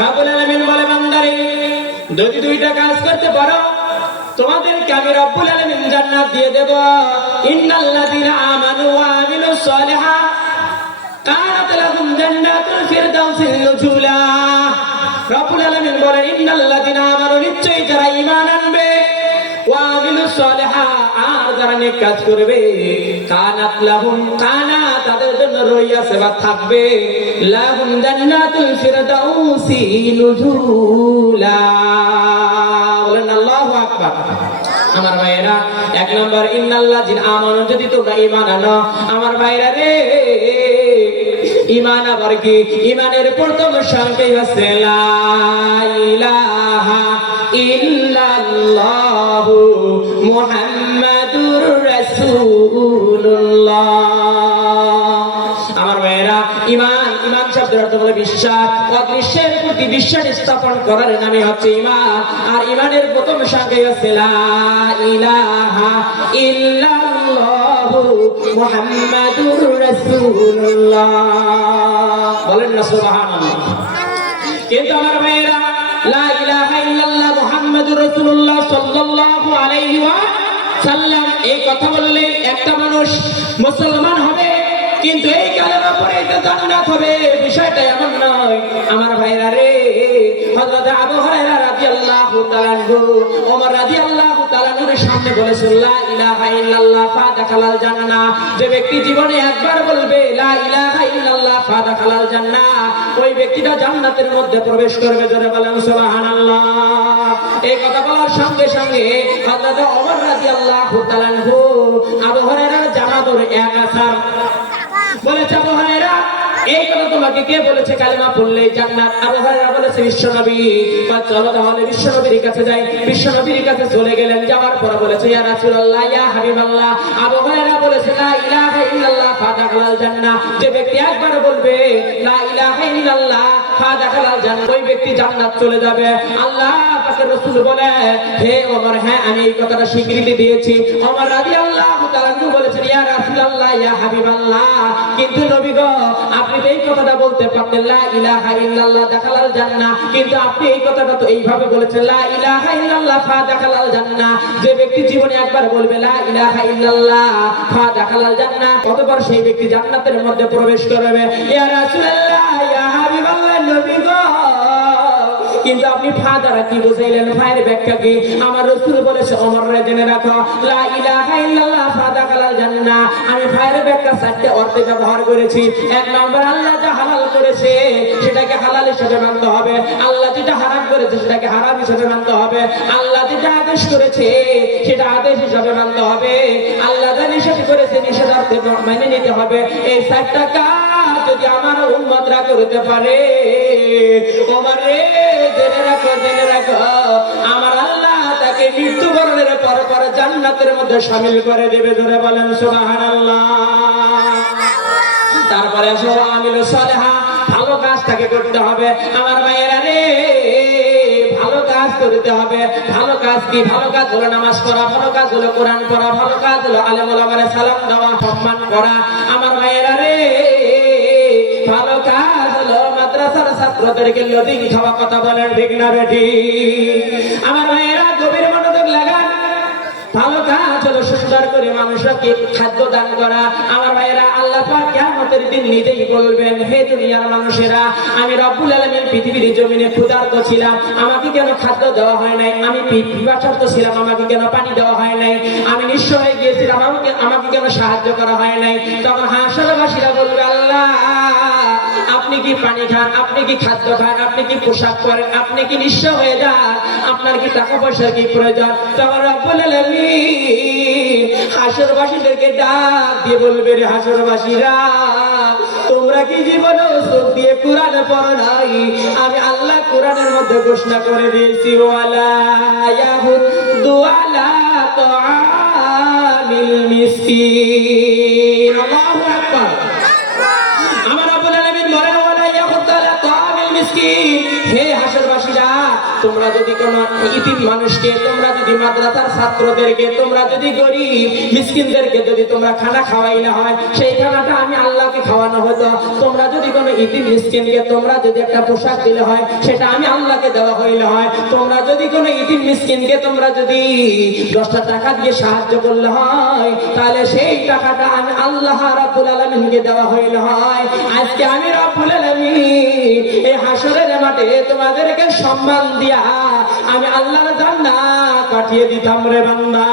রব্বুল আলামিন বলে বান্দারে যদি দুইটা কাজ করতে পারো তোমাদেরকে আমি রব্বুল আলামিন জান্নাত দিয়ে দেব। ইন্নাল্লাযীনা আমানু ওয়া আমিলুস সালিহাত কানাত লাহুম জান্নাতুল ফিরদাউসিল নুজুলা। রব্বুল আলামিন বলেন ইন্নাল্লাযীনা আমানু নিশ্চয়ই যারা ঈমান আনবে ওয়া আমিলুস সালিহাত আর যারা নেক কাজ করবে কানাত লাহুম কানা তাদের জন্য রইয়াছে বা থাকবে লাহুম জান্নাতুল ফিরদাউসি নুজুলা। বলেন আল্লাহু আকবার। আমার ভাইয়েরা এক নম্বর ইন্নাল্লাযীনা আমানু যদি তোমরা ঈমান আনো আমার ভাইয়েরা রে ঈমান আবার কি ঈমানের প্রথম সংখ্যাই হচ্ছে লা ইলাহা ইল্লাল্লাহু মুহাম্মাদুর রাসূলুল্লাহ। আমার ভাইয়েরা ঈমান ঈমান শব্দের অর্থ হলো বিশ্বাস। অদৃশ্যের প্রতি বিশ্বাস স্থাপন করার নামই হচ্ছে ঈমান। আর ঈমানের প্রথম সংখ্যাই হচ্ছে লা ইলাহা ইল্লাল্লাহু মুহাম্মাদুর রাসূলুল্লাহ। বলেন না সুবহানাল্লাহ। কিন্তু আমার ভাইয়েরা লা ইলাহা ইল্লাল্লাহ মুহাম্মাদুর রাসূলুল্লাহ সাল্লাল্লাহু আলাইহি ওয়াসাল্লাম এই কথা বললে একটা মানুষ মুসলমান হবে, কিন্তু এই কালেমার পরে এটা জান্নাত হবে বিষয়টা এমন নয়। আমার ভাইরা রে হযরত আবু হুরায়রা রাদিয়াল্লাহু তাআলা আনহু ওমর রাদিয়াল্লাহু তাআলা আনহুর সামনে বলেছেন লা ইলাহা ইল্লাল্লাহ ফাদাখালাল জান্নাহ। যে ব্যক্তি জীবনে একবার বলবে লা ইলাহা ইল্লাল্লাহ ফাদাখালাল জান্নাহ ওই ব্যক্তিটা জান্নাতের মধ্যে প্রবেশ করবে। জোরে বলেন সুবহানাল্লাহ। এই কথা বলার সঙ্গে সঙ্গে হযরত ওমর রাদিয়াল্লাহু তাআলা আনহু আবু হুরায়রার জামা ধরে এক আছাড় বলেছে আবু হুরায়রা এই কথা তোমাকে কে বলেছে কালেমা পড়লে জান্নাত? আবু হুরায়রা বলেছে বিশ্বনবী। চলো তাহলে বিশ্বনবীর কাছে যাই। বিশ্বনবীর কাছে চলে গেলেন। যাওয়ার পর বলেছে ইয়া রাসূলুল্লাহ ইয়া হাবিবাল্লাহ। আবু হুরায়রা বলেছে লা ইলাহা ইল্লাল্লাহ ফাদাখালাল জান্নাহ। যে ব্যক্তি একবার বলবে লা ইলাহা ইল্লাল্লাহ ফাদাখালাল জান্নাহ ওই ব্যক্তি জান্নাত চলে যাবে। আল্লাহ পাকের রাসূল বলে হে ওমর হ্যাঁ আমি এই কথাটা স্বীকৃতি দিয়েছি। ওমর রাদিয়াল্লাহু তাআলা বলেছেন ইয়া রাসূলুল্লাহ ইয়া হাবিবাল্লাহ কিন্তু নবী গো আপনি তো এই কথাটা বলতে পারতেন লা ইলাহা ইল্লাল্লাহ দাখালাল জান্নাহ, কিন্তু আপনি এই কথাটা তো এইভাবে বলেছেন লা ইলাহা ইল্লাল্লাহ ফাদাখালাল জান্নাহ। যে ব্যক্তি জীবনে একবার বলবে লা ইলাহা ইল্লাল্লাহ ফাদাখালাল জান্নাহ অতঃপর সেই ব্যক্তি জান্নাতের মধ্যে প্রবেশ করবে। ইয়া রাসূলুল্লাহ ইয়া হাবিবাল্লাহ নবী গো কিন্তু আপনি ফা দ্বারা কি বুঝাইলেন? ফায়ের ব্যাখ্যা কি? আমার রাসূল বলেছে ওমর রে জেনে রাখো লা ইলাহা ইল্লাল্লাহ ফাদাখালাল জান্নাহ আমি ফায়ের ব্যাখ্যা চারটি অর্থে ব্যবহার করেছি। এক নম্বর আল্লাহ যা হালাল করেছে সেটাকে হালাল হিসেবে মানতে হবে, আল্লাহ যেটা হারাম করেছে সেটাকে হারাম হিসেবে মানতে হবে, আল্লাহ যেটা আদেশ করেছে সেটা আদেশ হিসেবে মানতে হবে, আল্লাহ যা নিষেধ করেছে নিষেধার্থে মেনে নিতে হবে। এই চারটা কাজ যদি আমার উম্মতরা করতে পারে ওমর রে জেনে রাখো আমার আল্লাহ তাকে মৃত্যুবরণের পর পর জান্নাতের মধ্যে শামিল করে দেবে। জোরে বলেন সুবহানাল্লাহ। তারপরে আসো আমিলুস সালিহাত ভালো কাজটাকে করতে হবে। আমার ভাইয়েরা রে ভালো কাজ করতে হবে। ভালো কাজ কি? ভালো কাজ হলো নামাজ পড়া, ভালো কাজ হলো কোরআন পড়া, ভালো কাজ হলো আলেম ওলামারে সালাম দেওয়া সম্মান করা। আমার ভাইয়েরা রে ভালো কাজ হলো মাদ্রাসার ছাত্রদেরকে লদিং খাওয়া। কথা বলেন ঠিক না বেটি? আমার ভাইয়েরা গভীর মনোযোগ লাগান। ভালো কাজ হলো সুন্দর করে মানুষকে খাদ্য দান করা। আমার ভাইয়েরা আল্লাহ পাক কিয়ামতের দিন নিজেই বলবেন হে দুনিয়ার মানুষেরা আমি রব্বুল আলামিন পৃথিবীর জমিনে ক্ষুধার্ত ছিলাম আমাকে কেন খাদ্য দেওয়া হয় নাই? আমি পিপাসার্ত ছিলাম আমাকে কেন পানি দেওয়া হয় নাই? আমি নিঃস্ব হয়ে গিয়েছিলাম আমাকে কেন সাহায্য করা হয় নাই? তখন হাসরবাসীরা বলবে আল্লাহ আপনি কি পানি খান, আপনি কি খাদ্য খান, আপনি কি পোশাক পরেন, আপনি কি নিঃস্ব হয়ে যান, আপনার কি টাকা পয়সার কি প্রয়োজন? তখন রব্বুল আলামিন হাসরবাসীদেরকে ডাক দিয়ে বলবে রে হাসরবাসীরা তোমরা কি জীবনে চোখ দিয়ে কোরআন পড়ো নাই? আমি আল্লাহ কোরআনের মধ্যে ঘোষণা করে দিয়েছি ওয়ালা ইয়াহুদ্দু আলা তাআমিল মিসকিন। আল্লাহু আকবার। আমার রব্বুল আলামিন বলেন ওয়ালা ইয়াহুদ্দু আলা তাআমিল মিসকিন হে হাসরবাসীরা, তোমরা যদি কোন ইতিম মানুষকে, তোমরা যদি মাদ্রাসার ছাত্রদেরকে, তোমরা যদি গরিব মিসকিনদেরকে যদি তোমরা খানা খাওয়াইলে হয়, সেই খানাটা আমি আল্লাহকে খাওয়ানো হতো। তোমরা যদি কোনো ইতিম মিসকিনকে তোমরা যদি একটা পোশাক দিলে হয়, সেটা আমি আল্লাহকে দেওয়া হইলে হয়। তোমরা যদি কোনো ইতিম মিসকিনকে তোমরা যদি 10টা টাকা দিয়ে সাহায্য করলে হয়, তাহলে সেই টাকাটা আমি আল্লাহ রাব্বুল আলামিনকে দেওয়া হইলে হয়। আজকে আমি রব্বুল আলামিন এই হাসরের মাঠে তোমাদেরকে সম্মান দিয়া আমি আল্লাহর জান্নাত পাঠিয়ে দিতাম রে বান্দা।